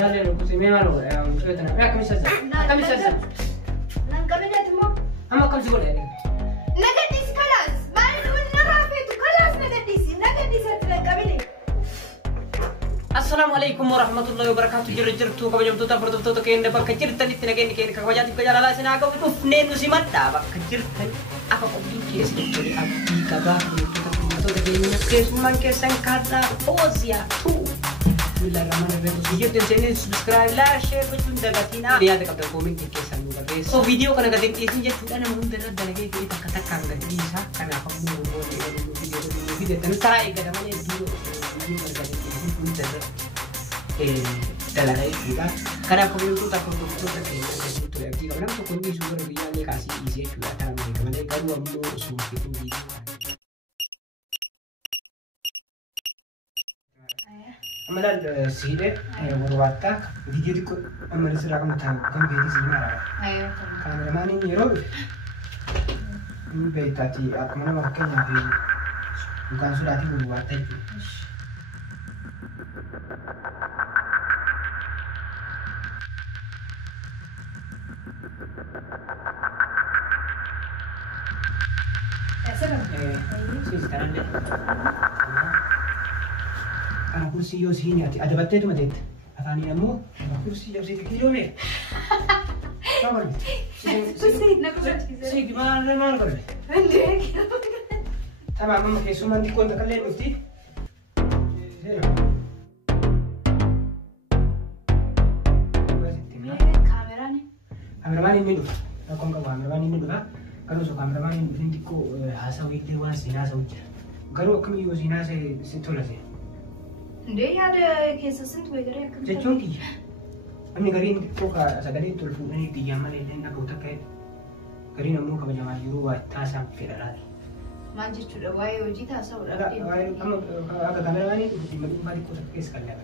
dale lo così mi mano كم سنة كم سنة نقبلت مو أما كم سنة نقديس خلاص ما نقول رافيت خلاص نقديس تنقبلي السلام عليكم ورحمة الله وبركاته جرجرتو كبجمتو تفردتو تكين بك جرتني تنكين كين كوجاتي كجالا لا سنا كو فنين نسمت بك جرتني أكو كوبين كيس كتير أبي كبا تو تكين كيس من كيسن كذا أوزيا تو بسم الله الرحمن الرحيم فيديو تنسين سبسكرايب لا شير بجون دغتينا ليا دكتور كومنت كيسن نو بس سو فيديو كنا قدين كيسن جت أنا من درد دلقي كي تكتك كان غديسا كنا خمو فيديو تنسراي كده من فيديو dalagai juga karena komunitas tak itu lagi orang tuh kondisi super dia kasih isi juga dalam mereka mereka dua mulu semua itu di amalan sihir berwatak video itu amalan seragam tahu kan beda sih mana kameraman ini roh ini beda tadi aku mana makanya bukan sudah di berwatak itu أنا كرسي يوزيني أدي بديت ما ديت أثاني أمو كرسي يوزيني كيلومتر كمان سيك ما نقول تمام ماما كيسو ما عندي كونت كلين مفتي كاميرا ini dulu aku nggak kamera ini dulu kalau so kamera ini nanti ko hasa wikti wan sina sauja kalau kami yo sina se situlah se Dia ada kisah sentuh negara yang jadi kami garin ko ka sagali tulfu ini tiga malam ini nak utak kayak garin amu kami jangan juru wa tasam firalat Manjir sudah wae uji tak sah udah kamu agak kamera ini di mana di kota kes kan ya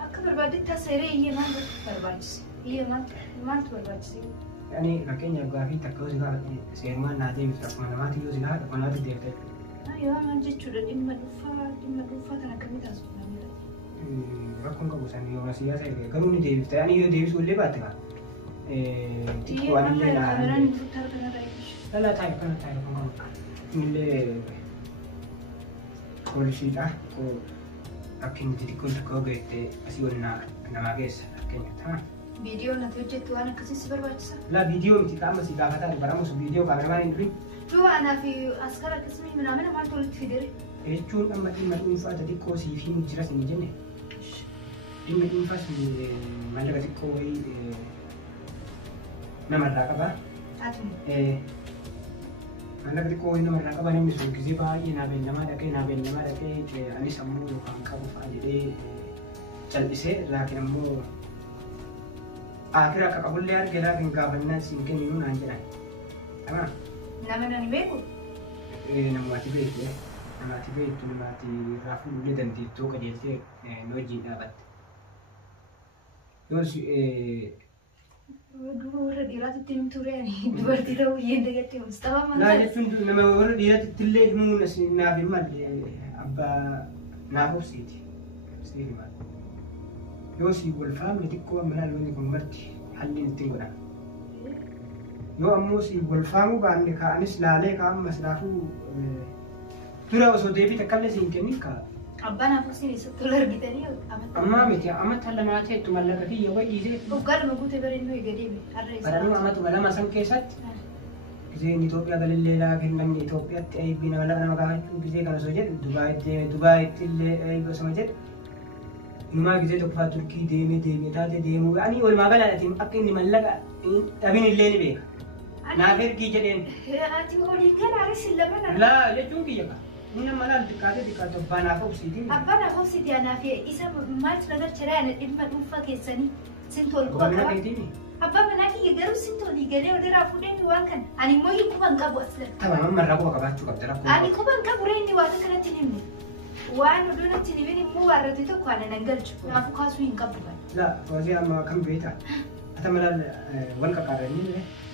aku berbadi tak sere iya mana berbadi iya mana berbadi يعني لكن يبقى في تكوز لا سيرمان نادي بتاع ما تيجي زلا ما تيجي ده أيوة ما جت شو ده دم دوفا أنا كم تاسو ركون كبوسان يوم نسيا سير كانوا ندي بتاع يعني يدي بس ولا باتنا تيجي أنا لا تايب كنا تايب كنا ملة كل شيء ده كو أكيد تيجي كل كوجت أسيونا نما جيس أكيد ها Video nanti hojjetu anak kasih seberbaca. La video miti kama si gafatan baramu su video kameraman ini. Coba anak fi askara kismi mana mal tulis video. Echun amma imma infa tadi ko si fi mujira si mijene. Imma infa si malaga ti ko ai nama rakaba. Atum. Malaga ti ko ai nama rakaba ni misu kizi ba ina ben nama dake ani samu kan kabu fa de chalbise lakin ammo akhirnya kakak boleh ada gerak hingga benar singkin ini nanti apa? Nama beku? Nama mati beku ya, nama mati beku nama mati rafu boleh dan itu kerja sih noji dapat. Terus dua orang dia tu tim turen, dua tidak ujian dekat tim. Setelah mana? Nah, itu nama orang dia tu telah nasi nabi mal abba nahu sih mal. يوسي والفاميلي تكو أمنا لوني كمرتي حلين تنقنا يو أموسي والفامو بأني كأنس لالي كأم مسلافو ترى وسو ديبي تكلم سينكني كا أبانا فسيني ستولر جتني أما متى أما تلا ما تي تملا كفي يوبا يجي وقال ما قلت برينو يقديمي أنا أما تملا ما سام كيسات زين إثيوبيا قال اللي لا كنا من إثيوبيا أي بينا ولا أنا ما قاعد زين كانوا سوجد دبي تلي أي بس ما جد نما جزء تكفى تركي ديمي تاتي ديمو يعني ولا ما قال أتيم أكين نملك أبين الليل بيه نافر كي جدين أتيم أقولي كان عارس إلا بنا لا ليش كي يبقى من ملال دكاتة بنا فوق سيدي أبنا فوق سيدي أنا في إذا ما تقدر ترى أنا إلما دوفا كيساني سنتول بنا كيتيني أبا مناكي يجرو سنتول يجري وده رافودين وانكن أنا مو يكوبان كابو أصلا تمام مرة كوبا كبار شو كبتر أنا كوبان كابو ريني وانا كنا تنمي وأنا دون تنمي مو واردي تو كنا ننقلش نافو كاسوين كابو لا فوزي أما كم بيتا أتمنى والكاكارني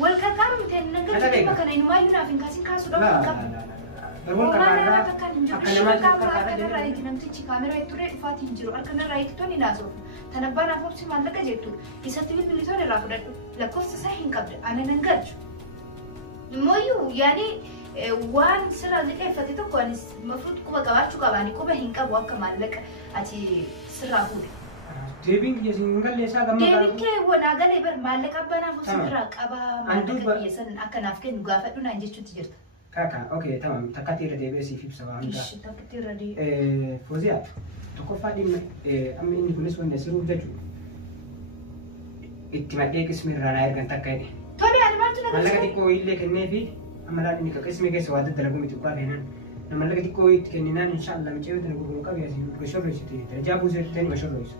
والكاكار متى ننقلش ما كنا إنه ما ينافين كاسين كاسو لا Garuu kakaarraa akka nama kaamera itti namtichi kaamera itti ture dhufaatiin jiru harka irraa itti toni naasofu. Tan abbaan afoofsi maallaqa jettu isatti bilbilitoon irraa fudhadhu lakkoofsa isaa hin qabde ana nan galchu. Immoo yaani waan sirraa liqeeffate tokko anis mafruut quba qabaachuu qaba ani quba hin qabu akka maallaqa ati sirraa fuudhe. Deebiin kiyya siin galleessaa gammadaa. Deebiin kee wanaa galee bar maallaqa abbaan afoofsi irraa qaba maallaqa kiyya san akka naaf kennu gaafadhu naan jechuutti jirta. Kaka, okay, tamam. Takkatti irra deebi'ee siif ibsa waan hundaa. Takkatti irra deebi'ee. Fooziyaa, tokkoffaa dhimma amma inni kunis wanti asiruuf jechuudha. Itti maddee qismi irraa naa ergan takka hidhe. Tole ani maaltu na Mallaqa xiqqoo illee kennee fi amma laal inni qismi keessa waa daddalagu miti uqqaa keenan. Nama mallaqa xiqqoo itti kenninaan inshaallah miceeyoo tana gurguruu qabu asii bashorroysite darajaa buusee ta'in bashorroysu.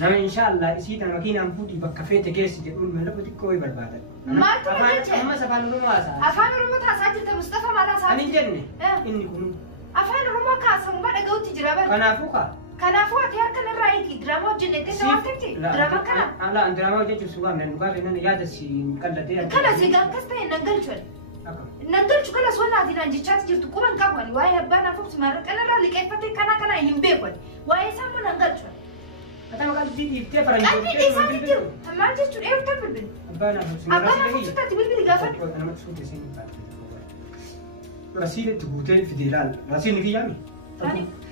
Nama inshaallah isii tana makiinaan fuudhii bakka feete geessi jedhuun mallaqa xiqqoo wayii barbaadan. Maaltu na jecha? Ammas afaan Oromoo haasaa. Afaan Oromoo taasaa jirta Mustafa maal haasaa? Ani jenne inni kun. Afaan Oromoo kaasamumaa dhaga'utti jira bara. Kanaafuu kaa. Kanaafuu ati harka narraa eegi diraamaa hojjennettee waan ta'etti diraamaa kana. Ala diraamaa hojjechuuf sugaan nan dhugaa kennan yaada si qallatee. Kana sigaa akkas ta'e nan galchu. Nan galchu kanas waan ati naan jechaati jirtu quban qabu ani waa'ee abbaan afuufsi maallaqa narraa liqeeffatee kana hin beeku ani waa'ee isaa immoo nan galchu. Kata qalbii dhiiftee faranjii. Qalbii isaanii jiru. Maal jechuudha eeguutan bilbil. Abbaan afuufsi. Abbaan afuufsi taati bilbili gaafadhu. Namatti suutee seenii baate. Rasiin itti guutee fidee ilaala. Rasiin ni kiyyaami.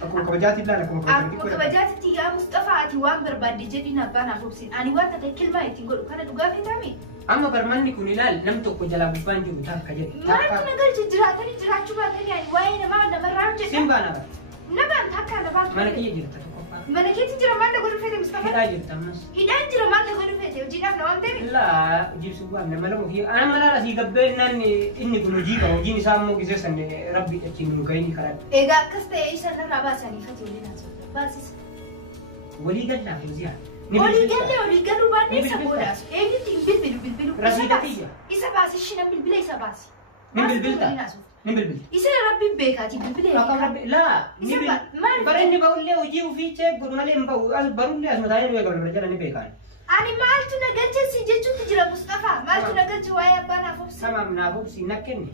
Akkuma kabajaatti ilaala akkuma kabajaatti yaa Mustafa ati waan barbaadde jedhiin abbaan afuufsi. Ani waan ta'e kilmaa ittiin godhu kana dhugaa feetaami. Amma barmanni kun ilaal nam tokko jalaa gubbaan jiru takka jedhe. Maaltu na galchi jiraatanii jiraachuu baatanii ani waa'ee namarraa hojjedha. Simbaan abaa. Namaan takka namaan. Mana kiyya jirta tokkoffaa. Mana keetti jira maal godhu feete Mustafa? Hidhaa jirta ammas. Hidhaan jira maal godhu feete hojiidhaaf na waan ta'eef? Laa jibsu waan nama lama kiyya ana malaala sii gabbeennan inni kun hojii qaba hojiin isaa immoo gisee san rabbi achiin nu ka'ini karaa. Egaa akkas ta'e isa narraa baasanii fati waliin haasofna. Baasisa. Walii gallaa Fooziyaa. Walii galuu baannee isa boodaasu. Eenyutti hin bilbilu. Rasiida kiyya. Isa baasi shina bilbila isa baasi. Nin bilbilta. Nin bilbilta. Isa rabbiin beekaati bilbila. Akka rabbi laa. Bara inni ba'ullee hojii ofii godhu malee hin ba'u barullee asuma taa'ee nu eegalu jala ni beekaan. Ani maaltu na galcheessi jechuutti jira Mustafa. Maaltu na galche waa'ee abbaan afuufsi. Samaam naaf obsi na kenne.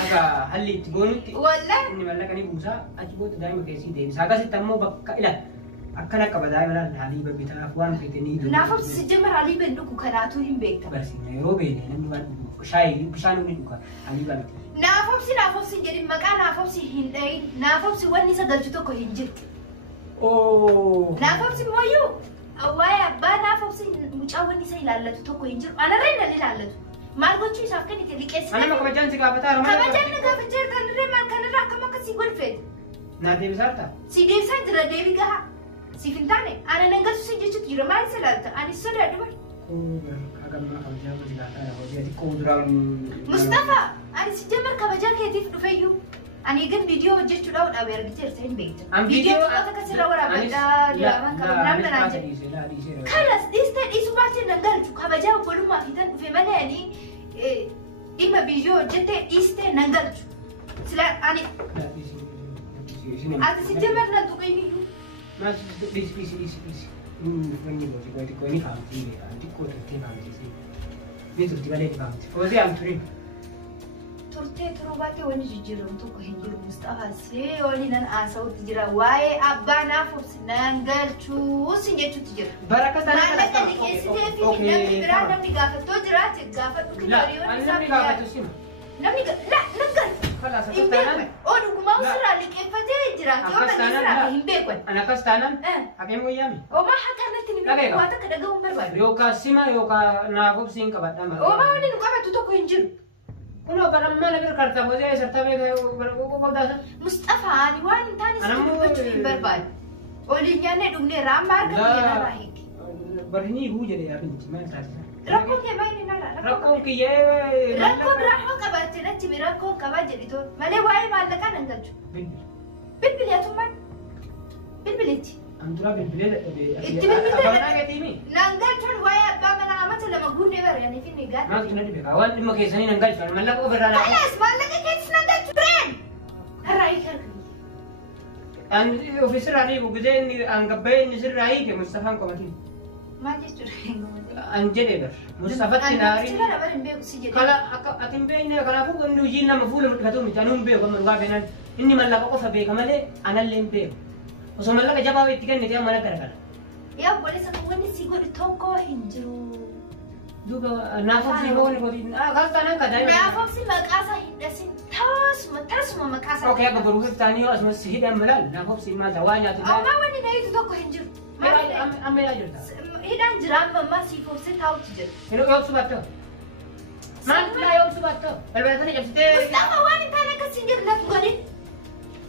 Akka halli itti goonutti. Wallaan. Inni mallaqa ni buusaa achi booda daa'ima keessii deemisa. Akkasitti ammoo bakka ilaala. Akkana qaba daa'ima laal haalii babbitaaf waan fete ni dhugu. Naaf obsi jemma haalii ben dhugu kanaatu hin beekta. Barsiifna yeroo beene namni waan dhugu shaayii bishaan ni dhuga haalii baabite. Naaf obsi jedhin maqaa naaf obsi hin dhayin naaf obsi wanni isa galchu tokko hin jirtu. Naaf obsi mooyyuu waa'ee abbaa naaf obsi mucaa wanni isa ilaallatu tokko hin jiru. Anarree nan ilaallatu. Maal gochuu isaaf kan itti liqeessite? Anama kabajaan si gaafataa. Kabajaan na gaafachaa kanarree maal kanarraa akkam akkasii golfeete? Naa deebisaa ta'a. Si deebisaa jira deebii gahaa. Si fintaane ana nan galchu si jechuutti jira maal isa ilaalta? Ani sodaadhu bar. Kagammaa kabajaa si gaafataa hojii ati qoo duraan. Mustafa ani si jamar kabajaa keetiif dhufeyyuu. Ani egan viidiyoo hojjechuudhaaf dhaabee argiteersa hin beekta. Viidiyoo tokko akkasirra waraabadhaa diraamaan qaba namna naan jedhe. Kanas dhiistee dhiisuu baatee nan galchu kabajaa obbolummaa fi tan dhufe malee ani dhimma viidiyoo hojjettee dhiistee nan galchu. Sila ani ati si jamar nan tuqeeniyyuu. Mas dis. Wanni gooti gooti gooni faamtii xiqqoo turtee faamtii. Ni turti malee faamtii. Foozii am turin. Turtee turuu baatee wanni jijjiiramu tokko hin jiru Mustafa see waliin nan haasa'utti jira waa'ee abbaa naaf obsi nan galchuu sin jechuutti jira. Bara akkas taanaan kana kan dhiyeessitee fi namni biraa namni gaafattoo jiraate gaafadhu kitaabiyyoon isaa namni gaafatu sima. Namni nan galchu. Hin beekne. Dhugumaa sirraa liqeeffatee jiraate yoo namni sirraa hin beekne. Ana akkas taanaan haqee mooyyaami. Omaa hakkanatti ni beeku waan akka dhagahuun barbaadu. Yookaan sima yookaan naaf obsi hin qabadha. Omaa wanni nu qabatu tokko hin jiru. Kuno balamma na karta boze sartame ko daasa Mustafa ani waan taani sibbachuu hin barbaadu. Oliin nyaanne dhugnee raamma argamu jedhaa hiiki. Barini huu jedhee abinti maal taasisa? Rakkoon kee maayini nala? Rakkoon kiyyee rakkoo biraa hoo qabaate natti mi rakkoon qabaa jedhitoo malee waa'ee maallaqaa nan galchu. Bilbili atummaan bilbilitti. Antura bilbilee itti bilbilee abana gatiimi. Nan galchuun waa'ee abbaa mana amata lama guunnee baranii fi ni gaadha. Maaltu na dhibe waan dhimma keessanii nan galchu mallaqa ofirraa naa. Kanas maallaqa keessi nan galchu bireen. Har'aa hiika arganii. An ofisirraa dhiibu gizee inni angabbee inni sirraa hiike Mustafaan qomatiin. ما جيت أنجلي بر مصطفى ناري أنا بري بيو سجل كلا أتم بيني كلا فوق إنه جينا مفعول متكتوم جانون بيو كم رجع بيننا إني من لا بقف بيك ماله أنا اللي بيو وسوما لك جواب يتكلم نتيا ماله كذا يا بوليس أكون سيقول توكو هنجرو دوبا نافوك سيقول نقولي خلاص أنا كذا نافوك سي مكاسة هندسين تاس ما مكاسة أوكي أبغى بروح ثاني يوم اسمه سهيد أملال نافوك سي ما زوايا تدا أو ما وني نايت توكو هنجرو أمي لا جرتا هيدان جرام ما سيفوك سي تاو تجر إنه يوم سبتة ما لا يوم سبتة البلد هذا جبته مصطفى واني تانا كسينجر لا تقولي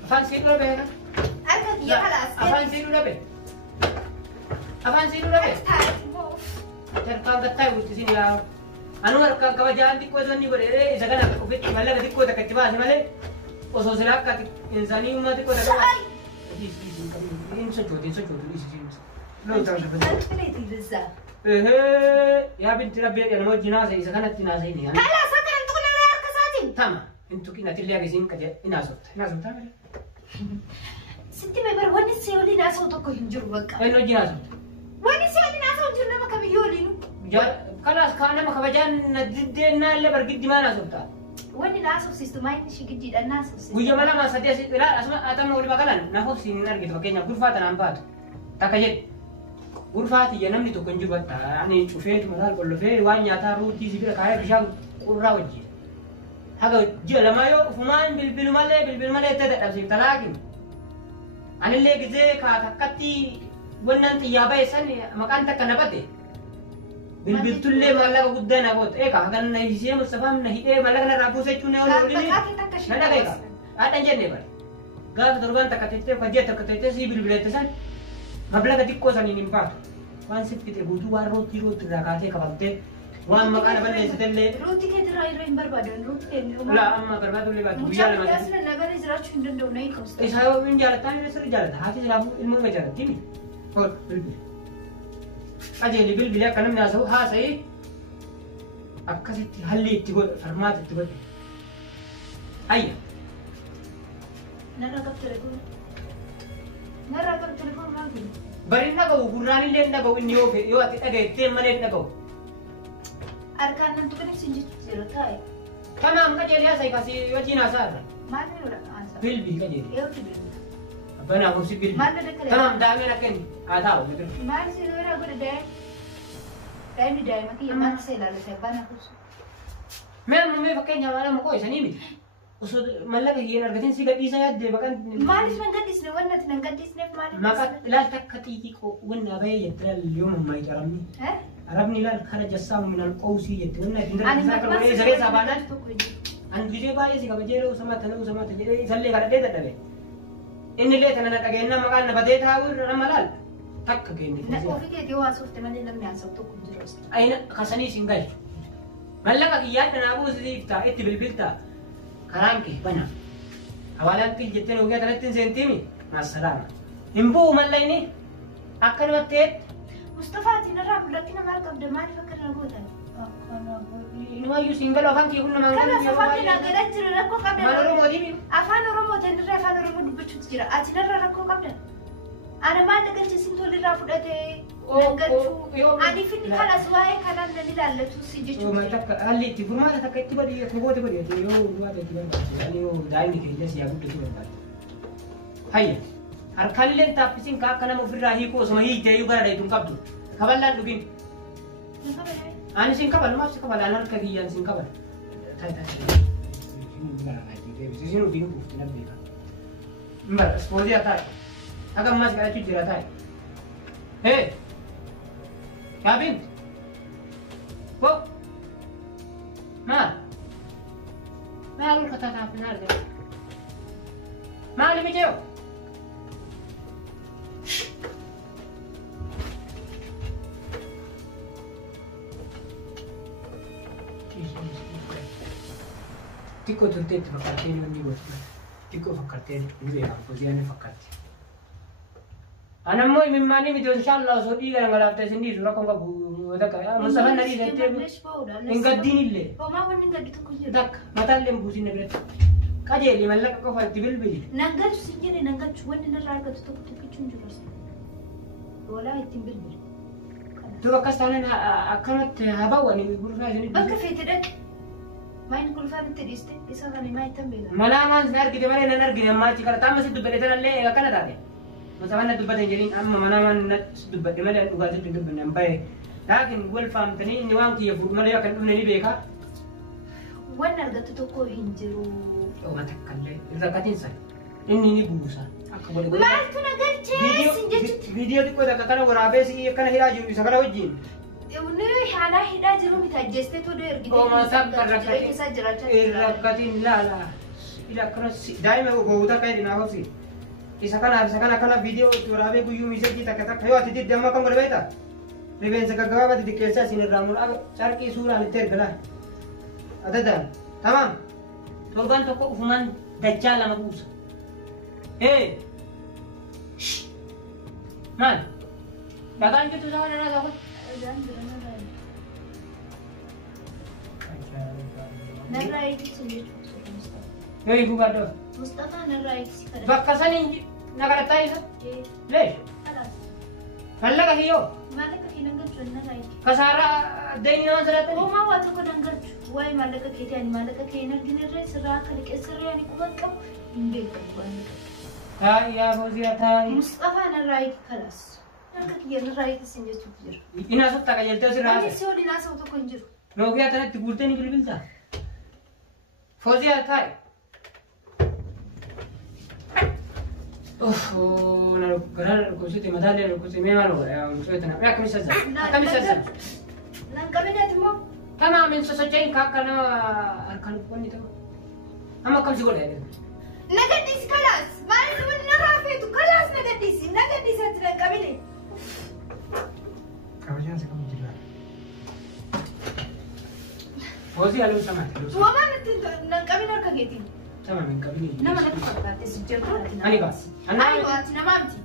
أفان سيدو لبه أكيد يا خلاص أفان سيدو لبه أفان سيدو لبه terkau gatai buat sini ya. Anu harga kawajan di kota ni boleh. Isa kan aku fit malah di kota ketiba sih malah. Oso selak kat insani umat di kota kawan. Insya Allah isi. Lo tahu siapa? Ya binti Rabbi yang mau jenazah isa kan jenazah ini. Kalau sekarang tu kena lihat kesatin. Tama, itu kita tidak kisah kerja inasut. Inasut apa? Siti member wani seoli nasut aku hinjur baka. Ayo jenazah. Wani seoli nasut hinjur nama kami yoli nu. Kalau sekarang nama kawajan nadidena lebar gidi mana sultan? Wani nasut sistem main sih gidi dan nasut. Guyya mana masa dia sih? Asma atau mau dibakalan? Nafsu sinar gitu. Pakainya kurfatan ampat. Tak kajet. Kurfati ya namni tu kunjur bata. Ani cufet malah kalau fe wanya taruh di sini kaya bisa kurra wajib. Haga jala mayo fuman bil male tidak ada sih talakin. Ani lagi je kata kati wannan tiyaba isan makan tak kena pate. Bil tulle malah guddan abot. Kagan nahi sih Mustafa nahi malah kena rabu se cune orang ini. Mana kaya? Ada jenne bar. Gak terban tak kate kerja tak kate sih bil itu san. Mabla ketik kosan ini nimpa. Konsep kita butuh roti rakate kapalte. Wan makan apa nih setelah? Roti kita rai berbadan roti. Lah amma berbatu lebat. Buyar Mucam biasa nagar izrat cundan do naik kos. Saya menjalan tanya sering jalan. Hati selalu ilmu menjalan. Kimi. Kau bil. Aja bil ya karena menasau ha saya. Akasih halli tiga format tiga. Ayah. Narakap telefon lagi. Bari na kau kurani len na kau ini yo ati agak tem mana na kau. Arkan nanti kan sinjut zerotai. Tamam kan jadi saya kasih wajib nasar. Mana udah asa. Bil kan jadi. Ya udah bil. Apa nak aku si bil. Mana dekat. Tamam dah mana kan. Tahu betul. Mana sih udah aku dah. Kayak ni dah mati mana saya lalu saya bana aku. Memang pakai nyawa mau kau isani mi. Usut malah kayak nargatin sih gak bisa ya deh bahkan. Malis nanggadis ne warna nanggadis ne malis. Maka lah tak katiki ko warna bayar ya اليوم ما يترمني. عربني لا خرج السام من القوسي يتونا كندر ساكر ولا زري سبانا. أن جزء باي سيكا بجيرو سما تجري يسلي كذا ده تبي. إن اللي تنا نتاعنا مكان نبدأ تهاور رمالال. تك كيندي. نقول فيك دي واسف تمني لم يعصب تو كم جروس. أين خسني سينغال. ملا كيات نابو زيفتا إتبلبلتا. كلامك بنا. أولاً كل جتنا وجا 30 سنتيمي. مع السلامة. إمبو ملا إني. أكن وقتت. مصطفى تنرى لكن ما ركب دمار فكر نقول هذا. إنما يسينغال أفان كي كنا ما كلا سفاتي نقدر ترى ركو قبل. ما نروح مودي. أفان رومو تنرى أفان رومو بتشوت جرا. أتنرى ركو قبل. أنا ما نقدر تسين تولي رافض أتى. نقدر شو. أدي فين خلاص واي كنا نلي لا تسيجي. ما تك هاللي تفرما تك تبدي تبغى تبدي يو دوا تبغى يعني يو دايم كده سيا بود تبغى. هاي. أركالين تابسين كنا مفرراهي كو سماهي جايو برا ده تنقبض. كبلان لكن. أنا سينكبل ما سينكبل أنا كذي أنا سينكبل. تاي. سينو دينو بفتنا بيها. مبارك سبودي أتاي. أكمل ما سكرت تجرا تاي. Hey. يا بنت. فوق. ما أقول كتاتا في النار ده. ما اللي بيجيو. تيكو تنتهي فكرتين وني قلت تيكو فكرتين نبي أفوزياني فكرت. أنا مو مماني ميتو إن شاء الله سودي كنا غلاب تسندي سورة كونغا بو دك مسافر نادي سنتي إنك دين اللي وما هو إنك دي تكون دك مثال لهم بوسين نقدر كاجي اللي ملك كوفا تبيل بيجي نانجل سنجري نانجل شوان نرى كتو تكون جروس ولا يتم بالبر دوبا كاستانين أكلت هبواني يقول فاجني bakka feete dhaqe maayin kulfaan itti dhiiste isa kana maa ittan beeka ملامان نرجع دماني نرجع ما تيجي كلا تام سيد بدي ترى ليه كلا تابع مثلا ند بدي جرين أما ملامان سيد بدي ماله نقول سيد بدي نبأي لكن قول فهم تاني نوام كي يفرق ماله يكن نبني بيكا waan argattu tokko hin jiru أو ما تكلم إذا كاتين ساي إني نبوسا أكبر يقول maaltu na galcheessin jechuutti فيديو دي كذا كنا ورابي سي كنا هلا جو سكرا وجين Uni haala hidhaa jiru miti ajjeestee tolu ergitee أو ما سب keessa jiraachaa jira. كاتين لا لا إذا كنا دائما وقودا كاي دينا هوسي إذا كنا فيديو ورابي كيو ميسج تك تك هيو أتيجي دم كم بربيتا ريبين سكاكوا بدي دكيسة سين الرامول أب شاركي سورة نتير كلا هذا ده تمام توربان تكو فمان دجال لما بوس إيه مان بعدين كده تزار أنا زاكو Narraa eegsisu jechuudha Mustafa. يو يبغى بدو Mustafa narraa eegsi kadha. بكساني نقدر تايسا ليش Kalaas هلا هيو maallaqa kee nan galchu narraa eegi. كسارة ديني ما سلطني Uumaa waa tokko nan galchu waa'ee maallaqa keetii ani maallaqa kee hin argine irree sirraa akka liqee sirrii ani quban qabu hin beekamu waan ها يا فوزي تاي Mustafa narraa eegi kalaas. Harka kiyya narraa eegsisin jechuuf jira. إنا سبتا كجلت Ani سرعة si waliin haasa'u tokko hin jiru. لو كيا تنا تقولتني بالبلتا فوزي تاي اوف انا قرار كوسيتي مثلا كوسيتي ما له يا مسويتنا يا كم سنه كم سنه Nan qabeenya immoo تمام من سوسجين كاكنا اركان بني تو اما كم سيقول يعني nagaddiisi kalaas maaliif wani narraa feetu kalaas nagaddiisi ati nan qabine. كم سيقول جلا فوزي الو سمعت Uumaan itti nan qabine harka keetiin. تمام من قبلي Nama natti fakkaate si jirtu ati nama. أنا بس Ani أنا ati namaa miti.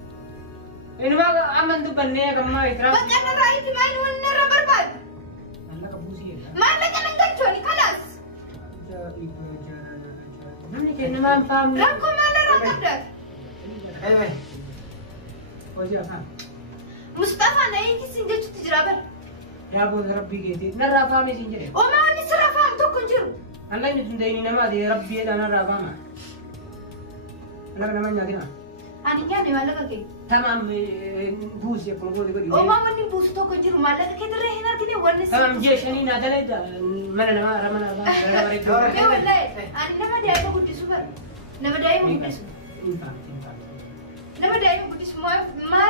إنه ما أمن دبني كم ما يترى Bakka narraa itti maali wani narra barbaadu. الله كبوسي Maallaqa nan galchooni kalaas. نمني كأنه ما نفهم Rakkoo maalirraa qabdaati. إيه فوزي أفهم Mustafaa na eegisiin jechuutti jira bara. يا أبو ربي جيتي نرى فامي سنجري Uumaa wanni sirraa faamu tokko hin jiru. الله ينتديني نما دي ربي أنا نرى فاما أنا كنا من يادينا Ani nyaanne maallaqa kee. تمام بوسي يكون قولي قولي Uumaa wanni buusu tokko hin jiru maallaqa kee dirree hin argine wanni si. تمام جيش أني نادلت من أنا ما رمنا Ee wallahi ani nama daa'ima guddisu bara. Nama daa'ima guddisu. Nama daa'ima guddisu maal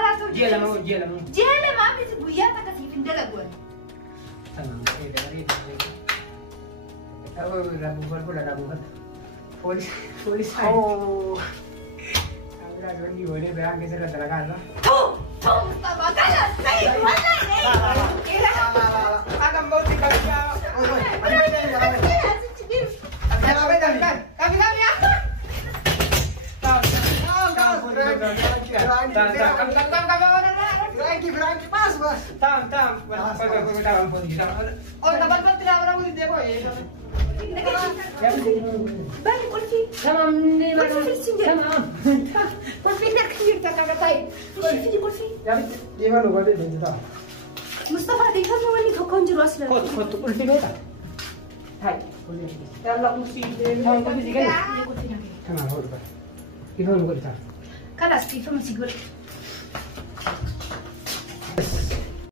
haa ta'u جيلا مو جيلا مو Jeela maamiti guyyaa takka siif hin dalagu. تمام أبو رابو فرقولا رابو فرق فوليس أوه أبغى أقولني ولي بيان كسر تلاقاه Tuh Mustafa kalaas sahi wallahi. Akan bawa tiga tiga. Bani qulfi. Qulfi harka jirta kaga ta'i. Qulfi qulfi. Mustafa deefama wanni tokko hin jiru asla. Kalaas deefama si godhe.